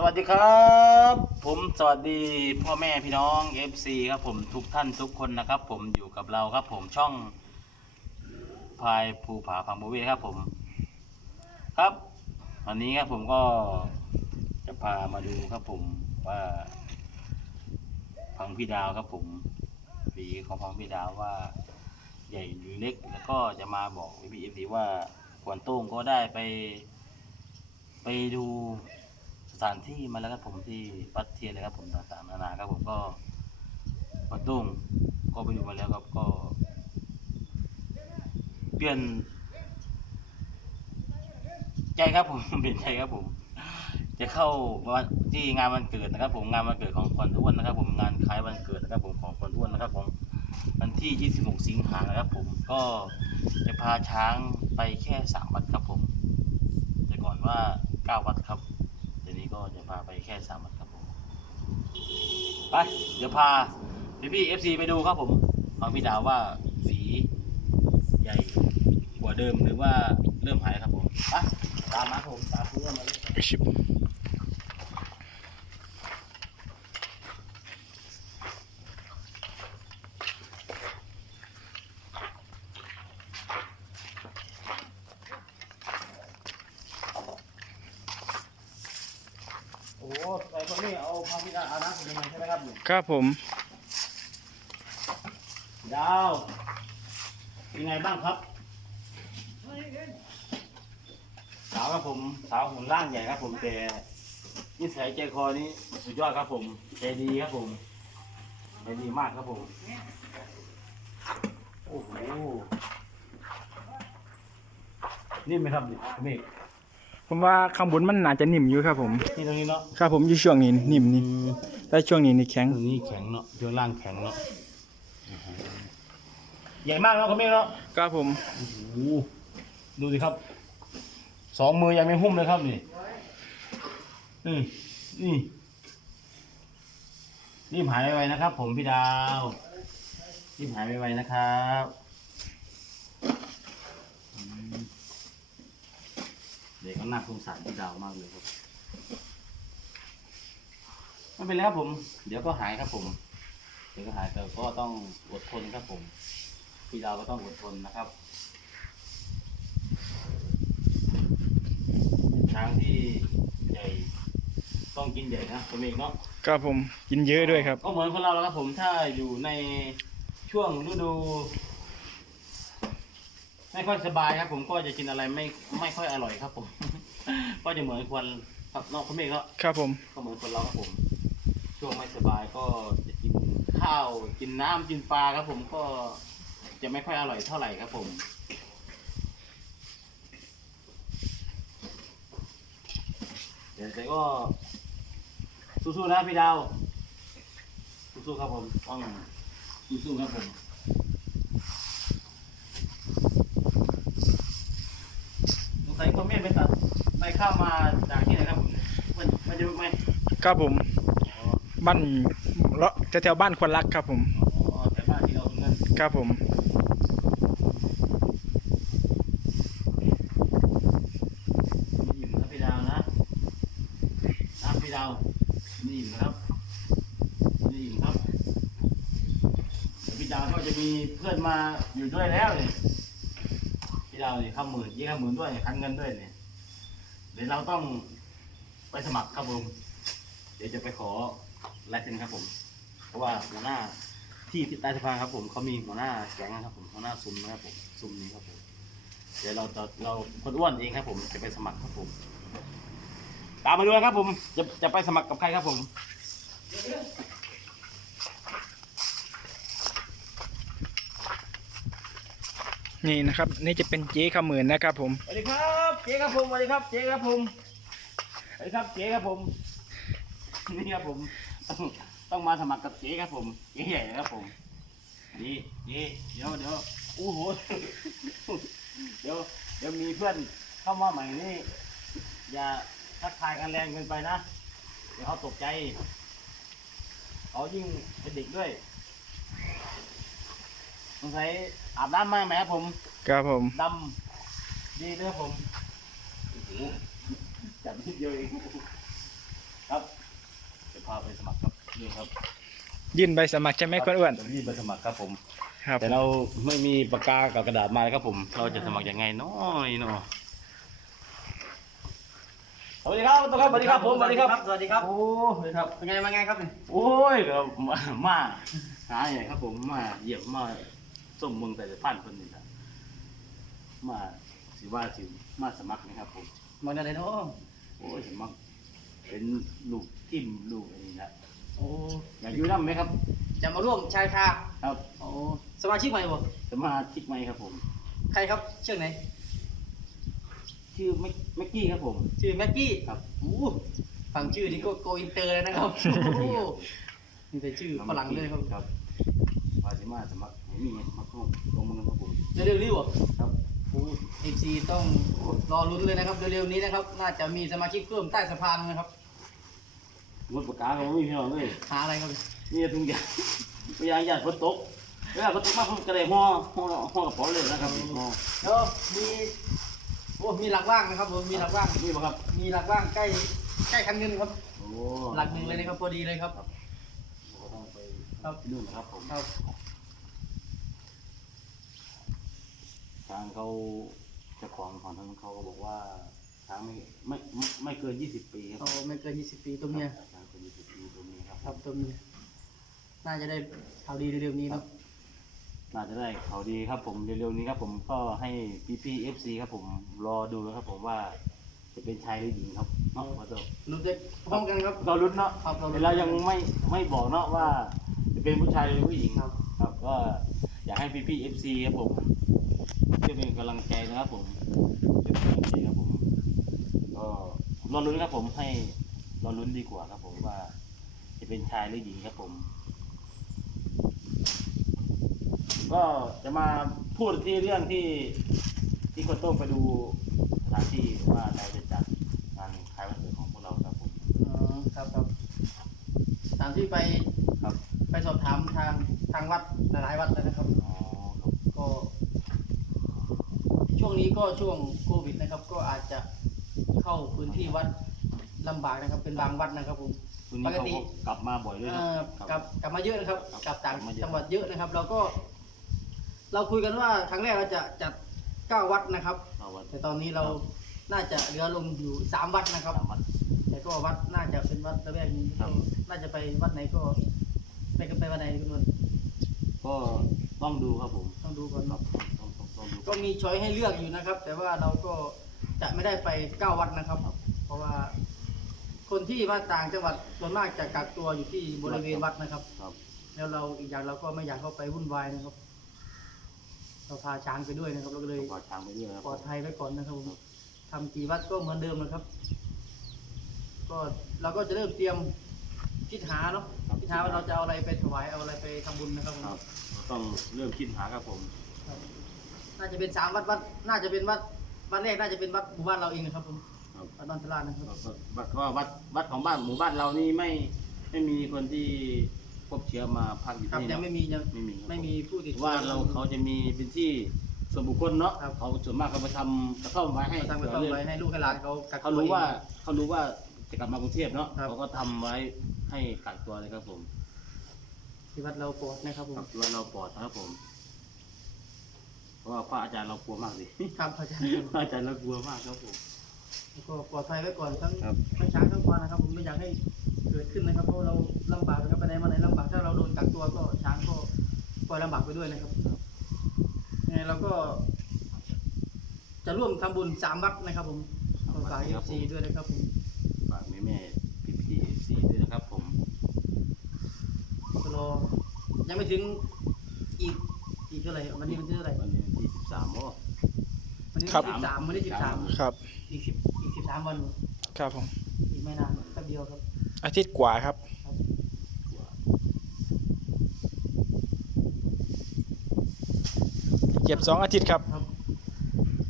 สวัสดีครับ ผมสวัสดีพ่อแม่พี่น้อง FC ครับผมทุกท่านทุกคนนะครับ ผมอยู่กับเราครับ ผมช่องพายภูผาพังโบเวครับผม ครับ วันนี้ครับผมก็จะพามาดูครับผมว่าพังพี่ดาวครับผมสีของพังพี่ดาวว่า ใหญ่หรือเล็กแล้วก็จะมาบอกพี่เอฟซีว่าควนโต้งก็ได้ไป ไปดู สถานที่มาแล้วครับผมที่วัดเทียนเลยครับผมต่างๆนานาครับผมก็วัดโต้งก็ไปดูมาแล้วครับก็ เปลี่ยน ใจครับผมเปลี่ยนใจครับผม จะเข้าวันที่งานวันเกิดนะครับ ผมงานวันเกิดของคนอ้วนนะครับ ผมงานคล้ายวันเกิดนะครับ ผมของคนอ้วนนะครับ ผมวันที่ 26 สิงหานะครับ ผมก็จะพาช้างไปแค่สามวัดครับผม แต่ก่อนว่าเก้าวัดครับ ก็จะพาไปแค่สามวัดครับผม ไป เดี๋ยวพาพี่พี่เอฟซีไปดูครับผมเอาพี่ดาวว่าสีใหญ่กว่าเดิมหรือว่าเริ่มหายครับผมไปตามมาครับผมตามเพื่อนมาเลย โอ้โหใส่คนนี้เอาพาพี่ดาวเอาน้ำผมมาใช่ไหม ครับผม ดาวเป็นไงบ้างครับ สาวครับผม สาวหุ่นร่างใหญ่ครับผมแต่นิสัยใจคอนี้สุดยอดครับผม ใจดีครับผมใจดีมากครับผม โอ้โหนี่ไหมครับนี่เมฆ ผมว่าข้างบนมันน่าจะนิ่มอยู่ครับ ผมนี่ตรงนี้เนาะครับผมอยู่ช่วงนี้นิ่มนี่แต่ช่วงนี้นี่แข็งตรงนี้แข็งเนาะช่วงล่างแข็งเนาะใหญ่มากเนาะคุณเมฆเนาะครับผมโอ้โหดูสิครับสองมือยังไม่หุ้มเลยครับนี่นี่นี่รีบหายไวๆนะครับ ผมพี่ดาวรีบหายไวๆนะครับอืม เด็กก็น่าสงสารพี่ดาวมากเลยครับไม่เป็นไรครับผม เดี๋ยวก็หายครับผม เดี๋ยวก็หายแต่ก็ต้องอดทนครับผมพี่ดาวก็ต้องอดทนนะครับช้างที่ใหญ่ต้องกินใหญ่นะผมเองเนาะครับผมกินเยอะด้วยครับ ก็เหมือนคนเราแล้วครับผมถ้าอยู่ในช่วงฤดู ไม่ค่อยสบายครับ ผมก็จะกินอะไรไม่ไม่ค่อยอร่อยครับผม ก็จะเหมือนคนครับนอกคุณเองเนาะครับผม ก็เหมือนคนเราครับผม ช่วงไม่สบายก็จะกินข้าวกินน้ำกินปลาครับ ผมก็จะไม่ค่อยอร่อยเท่าไหร่ครับผม เดี๋ยวแต่ก็สู้ๆนะพี่ดาวสู้ๆครับผมต้องสู้ๆครับผมสงสัยคนเมีย ไปตัดไปข้าวมาจากที่ไหนครับผมมันมันจะไหมครับผมอ๋อบ้านเลาะแถวๆบ้านควนรักครับผมอ๋อแต่บ้านที่เราตรงนั้นครับผมนี่อิ่มนะพี่ดาวนะนะพี่ดาวนี่อิ่มนะครับนี่อิ่มครับเดี๋ยวพี่ดาวก็จะมีเพื่อนมาอยู่ด้วยแล้วเนี่ย พี่ดาวนี่ข้าหมื่นยี่ข้าหมื่นด้วยคันเงินด้วยเนี่ยเดี๋ยวเราต้องไปสมัครครับผมเดี๋ยวจะไปขอลายเซ็นครับผม เพราะว่าหัวหน้าที่ใต้สะพานครับผมเขามีหัวหน้าแก๊งนะครับผมหัวหน้าซุ้มนะครับผมซุ้มนี้ครับผมเดี๋ยวเราจะเราคนอ้วนเองครับ ผมจะไปสมัครครับผม ตามมาดูนะครับผมจะจะไปสมัครกับใครครับผม นี่นะครับนี่จะเป็นเจ๊ขมื่นนะครับผมสวัสดีครับเจ๊ครับผมสวัสดีครับเจ๊ครับผมสวัสดีครับเจ๊ครับผมนี่ครับผมต้องมาสมัครกับเจ๊ครับผมเจ๊ใหญ่นะครับผมนี่นี่เดี๋ยวเดี๋ยวโอ้โหเดี๋ยวเดี๋ยวมีเพื่อนเข้ามาใหม่นี่อย่าทักทายกันแรงเกินไปนะ เดี๋ยวเขาตกใจเขายิ่งเป็นเด็กด้วย สงสัยอาบน้ำมาไหมครับผมครับผมดำดีเลยครับผมโอ้โหจับนิดเดียวเองครับจะพาไปสมัครครับนี่ครับ ยื่นใบสมัครใช่ไหมคนอ้วนจะรีบไปสมัครครับผมครับแต่เราไม่มีปากกากับกระดาษมาเลยครับผม เราจะสมัครยังไงเนาะนี่เนาะสวัสดีครับตุ๊กครับสวัสดีครับผมสวัสดีครับสวัสดีครับโอ้ยครับเป็นไงมาไงครับเนี่ยโอ้ยก็มามาหาอย่างครับผมมาเยี่ยมมา ส่งเมืองแต่จะพันคนนี่ครับมาสิว่าสิมาสมัครนะครับผมมาอะไรเนาะโอ้ยสมัครเป็นลูกทิมลูกอะไรนี่นะโอ้อยากอยู่น้ำไหมครับ จะมาร่วมชายคาครับโอ้สมาชิกใหม่บ่สมาชิกไหมครับผม ใครครับชื่อไหนชื่อแม็กแม็กกี้ครับผม ชื่อแม็กกี้ครับโอ้ฟังชื่อนี่ก็โกอินเตอร์เลยนะครับโอ้นี่แต่ชื่อฝรั่งเลยครับ ครับว่าสิมาสมัครไม่มีมาเข้าลงมือครับผมเร็วๆนี้บ่ครับโอ้เอฟซีต้องรอลุ้นเลยนะครับเร็วๆนี้นะครับ น่าจะมีสมาชิกเพิ่มใต้สะพานนะครับงดปากกาเขาไม่มีพี่น้องเลยหาอะไรครับนี่ทุกอย่างพยายามหยาดฝนตกเวลาฝนตกมากผมก็เลยห่อห่อห่อกระเป๋าเลยนะครับห่อเดี๋ยวมีโอ้มีหลักว่างนะครับผมมีหลักว่างนี่ป่ะครับ มีหลักว่างใกล้ใกล้คันเงินครับโอ้หลักหนึ่งเลยนะครับพอดีเลยครับผมก็ต้องไป ครับที่นู่นนะครับผมครับทางเขาเจ้าของของทางเขาก็บอกว่าทางไม่ไม่ไม่ไม่เกิน20ปีครัเอาไม่เกิน20ปีตัวเมียทางเกิน20ปีตัวนี้ครับ ครับตัวเมียน่าจะได้ข่าวดีเร็วๆนี้เนาะน่าจะได้ข่าวดีครับผมเร็วๆนี้ครับผมก็ให้พี่พี่เอฟซีครับผมรอดูนะครับผมว่าจะเป็นชายหรือหญิงครับเนาะขอโทษรู้จักพร้อมกันครับ เราลุ้นเนาะครับเราลุ้น แต่เรายังไม่ไม่บอกเนาะว่า จะเป็นผู้ชายหรือผู้หญิงครับ ครับ ก็อยากให้พี่พี่เอฟซีครับผมช่วยเป็นกำลังใจนะครับผมเป็นกำลังใจครับผมก็รอลุ้นครับผมให้รอลุ้นดีกว่าครับผมว่า จะเป็นชายหรือหญิงครับผม ก็จะมาพูดที่เรื่องที่ที่คนต้องไปดูสถานที่ว่าเราจะจัดงานคล้ายวันเกิดของพวกเราครับผมอ๋อครับครับตามที่ไปครับ ไปสอบถามทางทางวัดหลายๆวัดแล้วนะครับ อ๋อครับก็ ช่วงนี้ก็ช่วงโควิดนะครับ ก็อาจจะเข้าพื้นที่วัดลำบากนะครับ เป็นบางวัดนะครับผมคุณนี่เขาก็กลับมาบ่อยด้วยเอ่นะอคกลัรับบกลับมาเยอะนะครับครับกลับต่างกลับมาเยอะ จังหวัดเยอะนะครับ เราก็ เราคุยกันว่าครั้งแรกเราจะจัดเก้าวัดนะครับเอาวันแต่ตอนนี้เราน่าจะเหลือลงอยู่สามวัดนะครับ สามวันแต่ก็วัดน่าจะเป็นวัดระแวกนี้ครับน่าจะไปวัดไหนก็ ไปกันไปวัดไหนคุณนวลก็ต้องดูครับผมต้องดูก่อนครัเนาะบต้องต้องต้องดูก็มีช้อยให้เลือกอยู่นะครับ แต่ว่าเราก็จะไม่ได้ไปเก้าวัดนะครับ เพราะว่า คนที่มาต่างจังหวัดส่วนมากจะกักตัวอยู่ที่บริเวณวัดนะครับ ครับแล้วเราอีกอย่างเราก็ไม่อยากเข้าไปวุ่นวายนะครับ เราพาช้างไปด้วยนะครับเราก็เลยปล่อยช้างไปด้วยนะครับปลอดภัยไว้ก่อนนะครับผมทำกี่วัดก็เหมือนเดิมนะครับ ก็เราก็จะเริ่มเตรียมคิดหาเนาะ คิดหาว่าเราจะเอาอะไรไปถวายเอาอะไรไปทำบุญนะครับผมครับต้องเริ่มคิดหาครับผม ครับน่าจะเป็นสามวัดวัดน่าจะเป็นวัดวัดแรกน่าจะเป็นวัดหมู่บ้านเราเองนะครับผมครับ วัดบ้านตลาดนะครับวัดก็วัดวัดของบ้านหมู่บ้านเรานี่ไม่ไม่มีคนที่พบเชื้อมาพักอยู่ครับที่นี่ยังเนาะไม่มียังไม่มีครับ ไม่มีผู้ติดเพเชื้อราะว่าเราเขาจะมีเป็นที่ส่วนบุคคลเนาะครับ เขาส่วนมากเขาไปทำกระท่อมไว้ให้ทำกระท่อมไว้ให้ลูกให้หลานเขากักเขาตัวรู้ว่าองเขารู้ว่า จะกลับมากรุงเทพเนาะครับ เขาก็ทำไว้ให้กักตัวเลยครับผมที่วัดเราปลอดนะครับผมครับที่ว่าเราปลอดนะครับผม เพราะว่าพระอาจารย์เรากลัวมากสิ ครับอาจารย์พระอาจารย์เรากลัวมากครับผม แล้วก็ปลอดภัยไว้ก่อนทั้งครับ ทั้งช้างทั้งควานนะครับ ผมไม่อยากให้เกิดขึ้นนะครับเพราะเราลำบากนะครับไปไหนมาไหนลำบากถ้าเราโดนกักตัวก็ช้างก็ปล่อยลำบากไปด้วยนะครับยังไงเราก็ จะร่วมทำบุญสามวัดนะครับ ผมขอฝากเอฟซีด้วยนะครับผม ฝากแม่แม่พี่พี่ซีด้วยนะครับผม ก็รอ ยังไม่ถึงอีกอีกเท่าไหร่วันนี้วันที่เท่าไหร่วันนี้วันที่สิบสามโอ้วันนี้ครับ สิบสามวันนี้สิบสามครับ อีกสิบอีกสิบสามวันครับผม อีกไม่นานแป๊บเดียวครับอาทิตย์กว่าครับ ครับเก็บสองอาทิตย์ครับ ครับ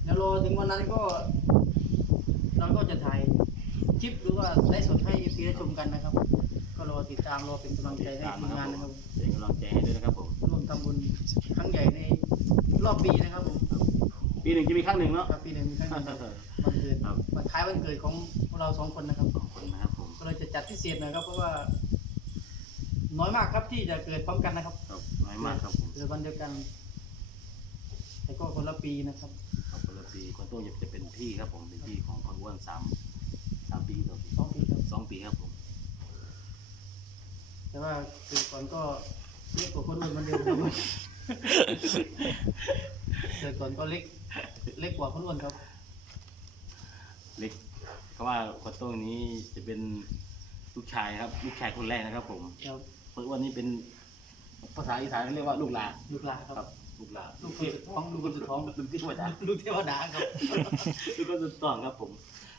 แล้วรอถึงวันนั้นก็ เราก็จะถ่ายคลิปหรือว่าไลฟ์สดให้เอฟซีได้ชมกันนะครับ ก็รอติดตามรอเป็นกำลังใจให้ตามทีมนะคงารันบนะครับ รอบปีนะครับผมปีหนึ่งจะมีครั้งหนึ่งเนาะ ครับปีหนึ่งมีครั้งหนึ่งครับวันเกิดครับ วันคล้ายวันเกิดของพวกเราสองคนนะครับสองคนนะครับผม ก็เลยจะจัดพิเศษหน่อยครับเพราะว่า น้อยมากครับที่จะเกิดพร้อมกันนะครับครับน้อยมากครับผมเกิดวันเดียวกัน แต่ก็คนละปีนะครับครับคนละปีคนโตจะเป็นพี่ครับผมเป็นพี่ของคนอ้วนสามสามปีต่อปีสองปีครับ สองปีครับผม แต่ว่าเกิดก่อนก็เล็กกว่าคนอื่นเหมันเดิมครับ เกิดก่อนก็เล็ก เล็กกว่าคนอื่นครับ เล็ก เพราะว่าคนโตนี้จะเป็นลูกชายครับ ลูกชายคนแรกนะครับ ผมครับคนอ้วนนี่เป็นภาษาอีสานเรียกว่าลูกหลานลูกหลานคครัรับ บ ลูกหลานลูกคนสุดท้อง ลูกคนสุดท้อง ลูกที่หัวจ้า ลูกเทวดาครับ ลูกคนสุดท้องครับ ผม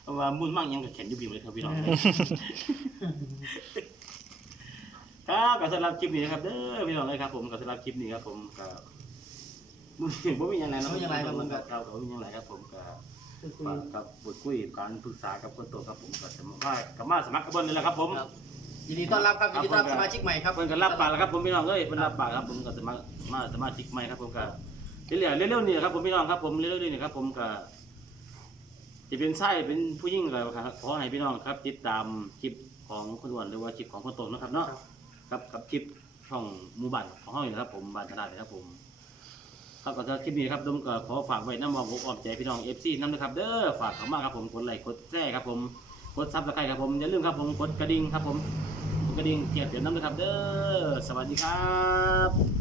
เพราะว่ามุ่นมั่งยังกับแขนอยุบอยู่เลยครับพี่น้อง ครับกับสำหรับคลิปนี้นะครับเด้อพี่น้องเลยครับผมกับสำหรับคลิปนี้ครับผมกับมุ่งถึงว่ามีอย่างไรเนาะบ่มีหยังไรครับผมครับครับบ่มีอย่างไรครับผมกับคือคุยฝากกับบทคุยการปรึกษากับคนโตครับผมกับสมัครกับมาสมัครกับเบิ้ลนี่แหละครับผมครับยินดีต้อนรับครับยินดีต้อนรับสมาชิกใหม่ครับเพิ่นก็รับปากแล้วครับผมพี่น้องเอ้ยเพิ่นรับปากครับผมกับสมัครมาสมาชิกใหม่ครับผมกับเรื่อยๆเร็วๆนี่ครับผมพี่น้องครับผมเร็วๆนี่ครับผมกับจะเป็นไส้เป็นผู้หญิงก็ขอให้พี่น้องครับ ติดตามคลิปของคนอ้วนหรือว่าคลิปของคนโตนะครับเนาะ ครับกับคลิปช่องหมู่บ้านของเฮานี่นะครับ ผมบ้านตลาดนะครับผมครับก็สำหรับคลิปนี้ครับผมก็ขอฝากไว้น้ำมองอกอ้อมใจพี่น้องเอฟซีน้ำนะครับ เด้อฝากเขามากครับผมกดไลค์กดแชร์ครับผมกดซับสไครต์ครับผมอย่าลืมครับผมกดกระดิ่งครับผมกดกระดิ่งเกียรติเดือดน้ำนะครับ เด้อสวัสดีครับ